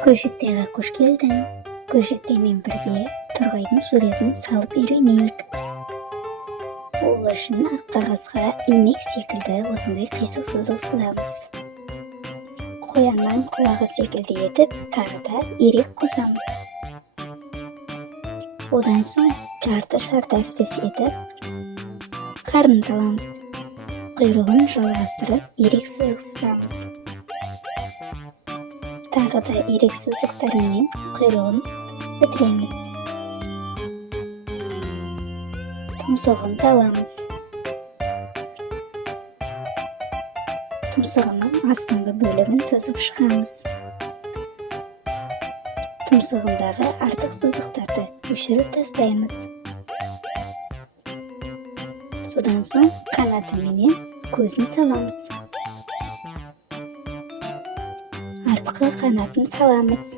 Көшіктегі қош келдің. Көшіктемен бірге Торғайдың суретін салып үйренейік. Ол үшін ақ қағазға ilmek секілді осындай қисық сызық сызамыз. Қояннан құлағы секілді етіп, тағы да ирек қосамыз. Одан соң жарты шар тәріздес етіп, қарнын саламыз. Құйрығын жалғастырып, ирек сызық сызамыз. Тағы да ирек сызықтарымен құйрығын бітіреміз. Тұмсығын саламыз. Тұмсығының астыңғы бөлігін сызып шығамыз. Тұмсығындағы артық сызықтарды өшіріп тастаймыз. Содан соң қанатыменен көзін саламыз. Артқы қанатын саламыз.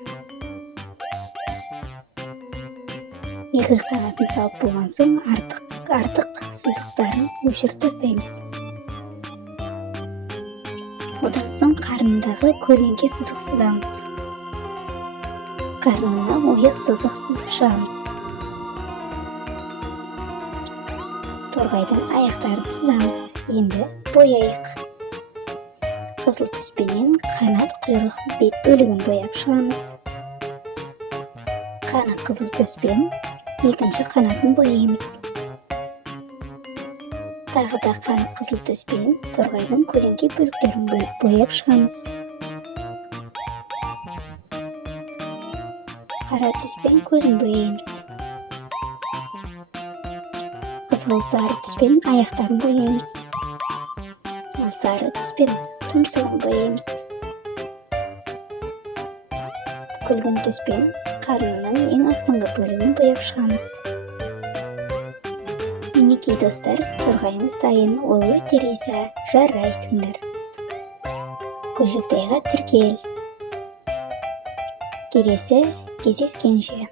Екі қанатын салып болған соң артық сызықтарын өшіріп тастаймыз. Одан соң қарнындағы көлеңке сызық сызамыз. Қарнына ойық сызық сызып шығамыз. Торғайдың аяқтарын сызамыз. Енді бояйық. Қызыл түспенен қанат, құйрық, бет бөлігін бояп шығамыз. Қаны қызыл түспен екінші қанатын бояймыз. Тағы да қаны қызыл түспен торғайдың көлеңке бөліктерін бояп шығамыз. Қара түспен көзін бояймыз. Қызыл сары түспен аяқтарын бояймыз. Сары түспен тұмсығын бояймыз. Күлгін түспен қарнының ең астыңғы бөлігін бояп шығамыз. Мінекей достар, торғайымыз дайын. Ол өте риза, жарайсыңдар. Көшіктайға тіркел. Келесі кездескенше.